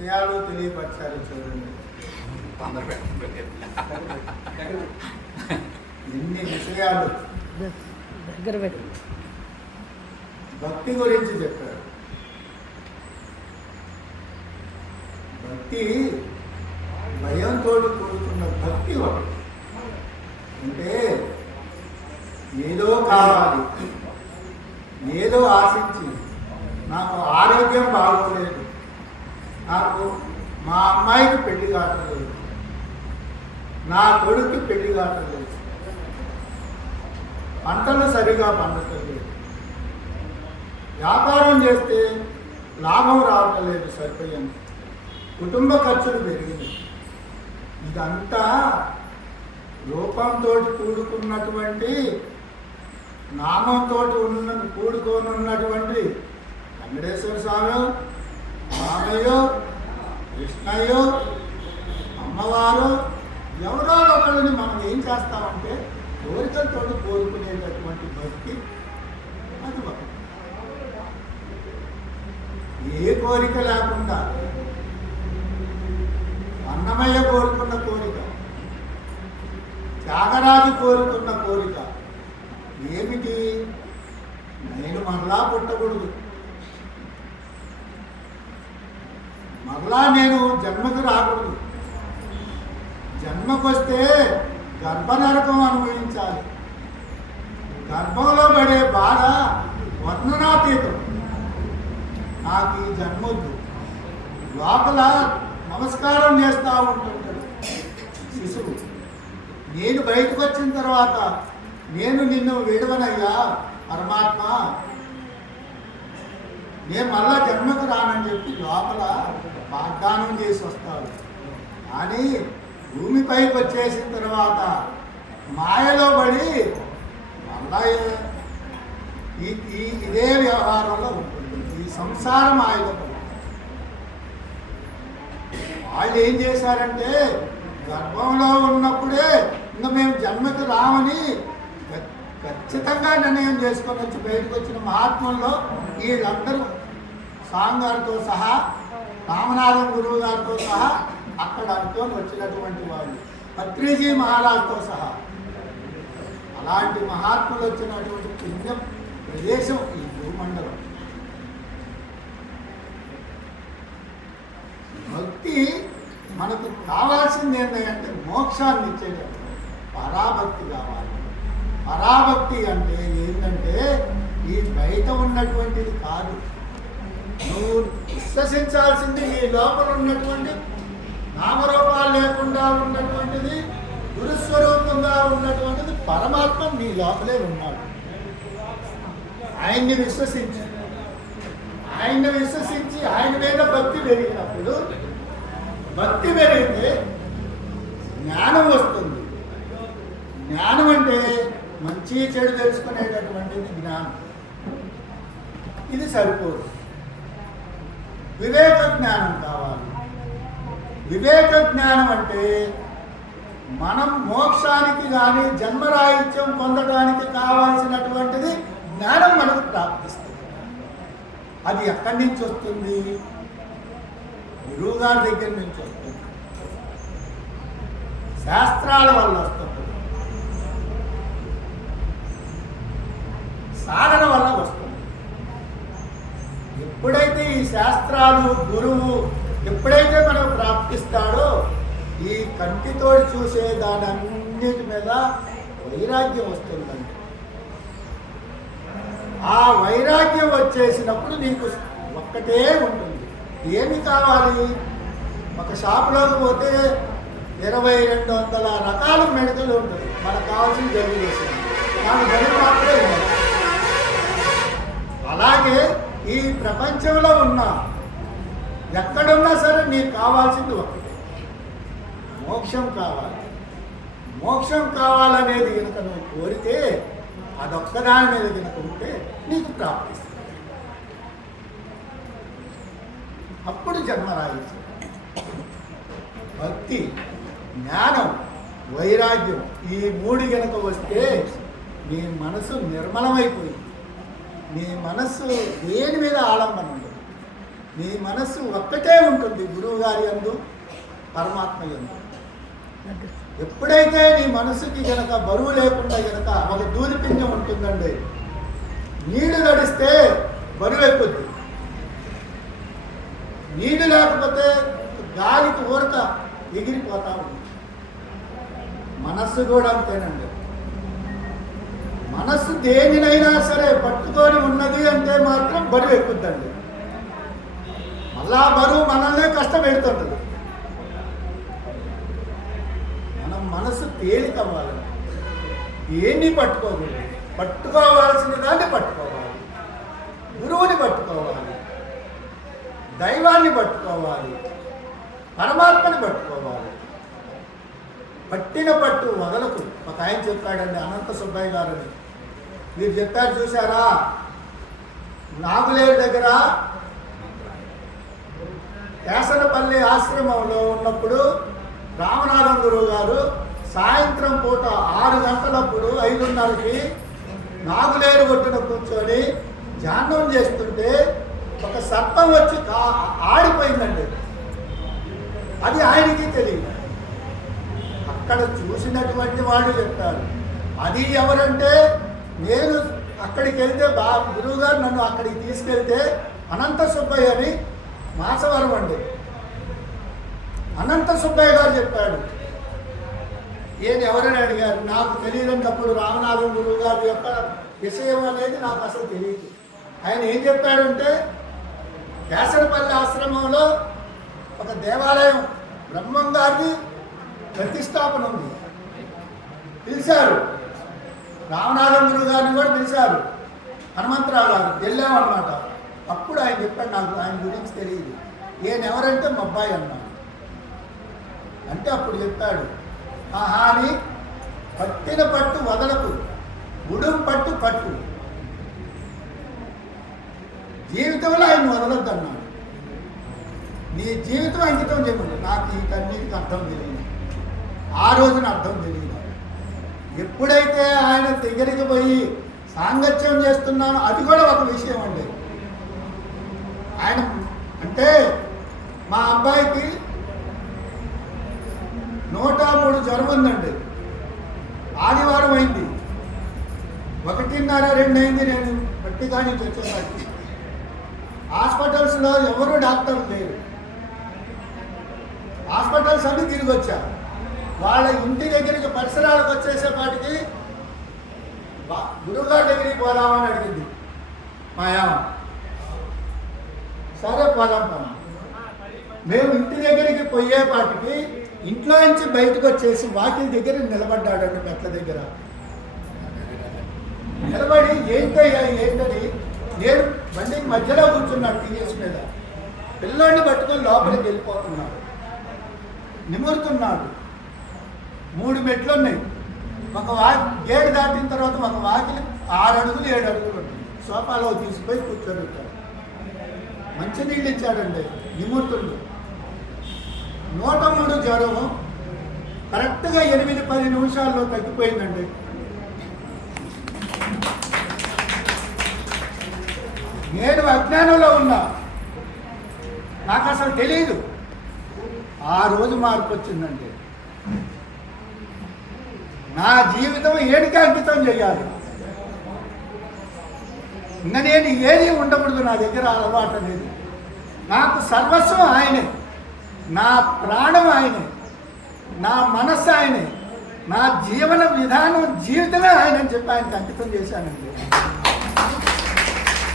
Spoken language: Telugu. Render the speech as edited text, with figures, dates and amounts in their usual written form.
విషయాలు తెలియపరచాలి. చూడండి ఎన్ని విషయాలు దగ్గర పెట్టి భక్తి గురించి చెప్పారు. భక్తి భయంతో కూడుకున్న భక్తి ఒకటి. అంటే ఏదో కావాలి, ఏదో ఆశించి, నాకు ఆరోగ్యం బాగోలేదు, నాకు మా అమ్మాయికి పెళ్లి కావట్లేదు, నా కొడుక్కి పెళ్లి కావట్లేదు, పంటలు సరిగా పండట్లేదు, వ్యాపారం చేస్తే లాభం రావటం లేదు సరిపోయింది, కుటుంబ ఖర్చులు పెరిగినాయి. ఇదంతా రూపంతో కూడుకున్నటువంటి, నామంతో కూడుకోనున్నటువంటి వెంకటేశ్వర స్వామి, రామయ్యో, కృష్ణయ్యో, అమ్మవారు, ఎవరో ఒకరిని మనం ఏం చేస్తామంటే కోరికలతో కోరుకునేటటువంటి భక్తి అది ఒకటి. ఏ కోరిక లేకుండా అన్నమయ్య కోరుకున్న కోరిక, త్యాగరాజు కోరుకున్న కోరిక ఏమిటి? నేను మరలా పుట్టకూడదు, మరలా నేను జన్మకు రాకూడదు, జన్మకొస్తే గర్భనరకం అనుభవించాలి, గర్భంలో పడే బాధ వర్ణనాతీతం, నాకు ఈ జన్మొద్దు. లోపల నమస్కారం చేస్తూ ఉంటుంటాడు శిశువు. నేను బయటకు వచ్చిన తర్వాత నేను నిన్ను విడవనయ్యా పరమాత్మ, నేను మళ్ళా జన్మకు రానని చెప్పి లోపల వాగ్దానం చేసి వస్తాడు. కానీ భూమిపైకి వచ్చేసిన తర్వాత మాయలో పడి మళ్ళా ఇదే వ్యవహారంలో ఉంటుంది, ఈ సంసార మాయలో పడి. వాళ్ళు ఏం చేశారంటే గర్భంలో ఉన్నప్పుడే ఇంకా మేము జన్మకి రామని ఖచ్చితంగా నిర్ణయం చేసుకొని వచ్చి బయటకు వచ్చిన మహాత్ముల్లో వీళ్ళందరూ స్వామి గారితో సహా, రామనాథం గురువు గారితో సహా అక్కడ అనుకొని వచ్చినటువంటి వాళ్ళు, పత్రిజీ మహారాజుతో సహా. అలాంటి మహాత్ములు వచ్చినటువంటి పుణ్యం ప్రదేశం ఈ భూమండలం. భక్తి మనకు కావాల్సింది ఏంటంటే మోక్షాన్ని ఇచ్చేటప్పుడు పరాభక్తి కావాలి. పరాభక్తి అంటే ఏంటంటే ఈ బయట ఉన్నటువంటిది కాదు, నువ్వు విశ్వసించాల్సింది ఈ లోపల ఉన్నటువంటి నామరూపాలు లేకుండా ఉన్నటువంటిది, గురుస్వరూపంగా ఉన్నటువంటిది పరమాత్మ నీ లోపలే ఉన్నాడు. ఆయన్ని విశ్వసించి ఆయన మీద భక్తి పెరిగినప్పుడు, భక్తి పెరిగితే జ్ఞానం వస్తుంది. జ్ఞానం అంటే మంచి చెడు తెలుసుకునేటటువంటిది జ్ఞానం. ఇది సరిపోదు, వివేక జ్ఞానం కావాలి. వివేక జ్ఞానం అంటే మనం మోక్షానికి కానీ జన్మరాహిత్యం పొందడానికి కావాల్సినటువంటిది జ్ఞానం మనకు ప్రాప్తిస్తుంది. అది ఎక్కడి నుంచి వస్తుంది? గురువు గారి దగ్గర నుంచి వస్తుంది, శాస్త్రాల వల్ల వస్తుంది, సాధన వల్ల వస్తుంది. ఎప్పుడైతే ఈ శాస్త్రాలు గురువు ఎప్పుడైతే మనకు ప్రాప్తిస్తాడో ఈ కంటితో చూసే దాని అన్నిటి మీద వైరాగ్యం వస్తుందండి. ఆ వైరాగ్యం వచ్చేసినప్పుడు నీకు ఒక్కటే ఉంటుంది, ఏమి కావాలి? ఒక షాపులోకి పోతే 2200 రకాల మెడికల్ ఉంటుంది, మనకు కావాల్సిన జలుబు చేసింది, నాకు జలుబు మాత్రమే ఉంది. అలాగే ఈ ప్రపంచంలో ఉన్న ఎక్కడున్నా సరే నీకు కావాల్సింది ఒకటే, మోక్షం కావాలి. మోక్షం కావాలనేది కనుక నువ్వు కోరితే, అదొక్కదాని మీద కనుక ఉంటే నీకు ప్రాప్తిస్తుంది. అప్పుడు జన్మరాహిత్యం. భక్తి, జ్ఞానం, వైరాగ్యం ఈ మూడు కనుక వస్తే నీ మనసు నిర్మలమైపోయింది. నీ మనస్సు దేని మీద ఆలంబన ఉండదు. నీ మనస్సు ఒక్కటే ఉంటుంది గురువు గారి యందు, పరమాత్మ యందు. ఎప్పుడైతే నీ మనసుకి గనక బరువు లేకుండా గనక ఒక దూరిపింజం ఉంటుందండి, నీళ్లు నడిస్తే బరువు ఎక్కుద్ది. నీళ్లు లేకపోతే గాలికి ఊరక ఎగిరిపోతా ఉంది. మనస్సు కూడా అంతేనండి. మనస్సు దేనినైనా సరే పట్టుకొని ఉన్నది అంటే మాత్రం బరువు ఎక్కుద్దండి. మళ్ళా బరువు మనల్నే కష్టపెడుతుంటుంది. మనం మనసు తేలికవ్వాలి. ఏన్ని పట్టుకోకూడదు. పట్టుకోవాల్సిన దాన్ని పట్టుకోవాలి. గురువుని పట్టుకోవాలి, దైవాన్ని పట్టుకోవాలి, పరమాత్మని పట్టుకోవాలి. పట్టిన పట్టు వదలకు. ఒక ఆయన చెప్పాడండి, అనంత సుబ్బయ్య గారని. మీరు చెప్పారు చూసారా, నాగులేరు దగ్గర కేసనపల్లి ఆశ్రమంలో ఉన్నప్పుడు రామనాథం గురువు గారు సాయంత్రం పూట 6 గంటలప్పుడు 5:30కి నాగులేరు ఒడ్డున కూర్చొని ధ్యానం చేస్తుంటే ఒక సర్పం వచ్చి ఆడిపోయిందండి. అది ఆయనకి తెలియదు. అక్కడ చూసినటువంటి వాళ్ళు చెప్తారు. అది ఎవరంటే, నేను అక్కడికి వెళ్తే గురువు గారు నన్ను అక్కడికి తీసుకెళ్తే అనంత సుబ్బయ్య అని మాసవరం అండి, అనంత సుబ్బయ్య గారు చెప్పాడు. ఏది ఎవరని అడిగారు. నాకు తెలియనప్పుడు రామనాథం గురువు గారి యొక్క విషయం అనేది నాకు అసలు తెలియదు. ఆయన ఏం చెప్పాడంటే, కేసరపల్లి ఆశ్రమంలో ఒక దేవాలయం బ్రహ్మం గారిది ప్రతిష్టాపన ఉంది. పిలిచారు, రామనాథం గురువు గారిని కూడా పిలిచారు, హనుమంతరావు గారు. వెళ్ళామన్నమాట. అప్పుడు ఆయన చెప్పాడు, నాకు ఆయన గురించి తెలియదు. ఈయన ఎవరంటే మా అబ్బాయి అన్నాడు. అంటే అప్పుడు చెప్పాడు, ఆహా అని పట్టిన పట్టు వదలకు, ఉడుం పట్టు పట్టు, జీవితంలో ఆయన వదలొద్దు అన్నాడు. నీ జీవితం అంకితం చేయమని. నాకు ఈ కన్నీటికి అర్థం తెలియదు. ఆ రోజున అర్థం తెలియదు. ఎప్పుడైతే ఆయన దగ్గరికి పోయి సాంగత్యం చేస్తున్నానో అది కూడా ఒక విషయం అండి. ఆయన అంటే మా అబ్బాయికి 103 జ్వరం ఉందండి. ఆదివారం అయింది, 1:30, 2 అయింది. నేను బట్టిగా నుంచి వచ్చేసరికి హాస్పిటల్స్లో ఎవరు డాక్టర్లు లేరు. హాస్పిటల్స్ అన్నీ తిరిగి వచ్చా. వాళ్ళ ఇంటి దగ్గరికి పరిసరాలకు వచ్చేసేపాటికి గురువుగారి దగ్గరికి పోదామని అడిగింది మా యామ. సరే పోదాం పని. మేము ఇంటి దగ్గరికి పోయేపాటికి ఇంట్లో నుంచి బయటకు వచ్చేసి వాకిలి దగ్గర నిలబడ్డాడండి, మెట్ల దగ్గర నిలబడి ఏంటయ్యా ఏంటని. నేను బండికి మధ్యలో కూర్చున్నాడు టీవీఎస్ మీద. పిల్లోడిని పట్టుకొని లోపలికి వెళ్ళిపోతున్నాడు, నిమురుతున్నాడు. 3 మెట్లు ఉన్నాయి. ఒక గేటు దాటిన తర్వాత ఒక వాకిలి 6 అడుగులు 7 అడుగులు ఉంటుంది. సోఫాలో తీసుకుపోయి కూర్చొని ఉంటాడు. మంచినీళ్ళు ఇచ్చాడండి, నిమురుతుండు. 103 జ్వరం కరెక్ట్గా 8-10 నిమిషాల్లో తగ్గిపోయిందండి. నేను అజ్ఞానంలో ఉన్నా, నాకు అసలు తెలియదు. ఆ రోజు మార్పు వచ్చిందండి. నా జీవితం ఏడికి అంకితం చేయాలి. ఇంకా నేను ఏది ఉండకూడదు. నా దగ్గర అలవాటు అనేది. నాకు సర్వస్వం ఆయనే, నా ప్రాణం ఆయనే, నా మనస్సు ఆయనే, నా జీవన విధానం జీవితమే ఆయన అని చెప్పి ఆయనకి అంకితం చేశానండి.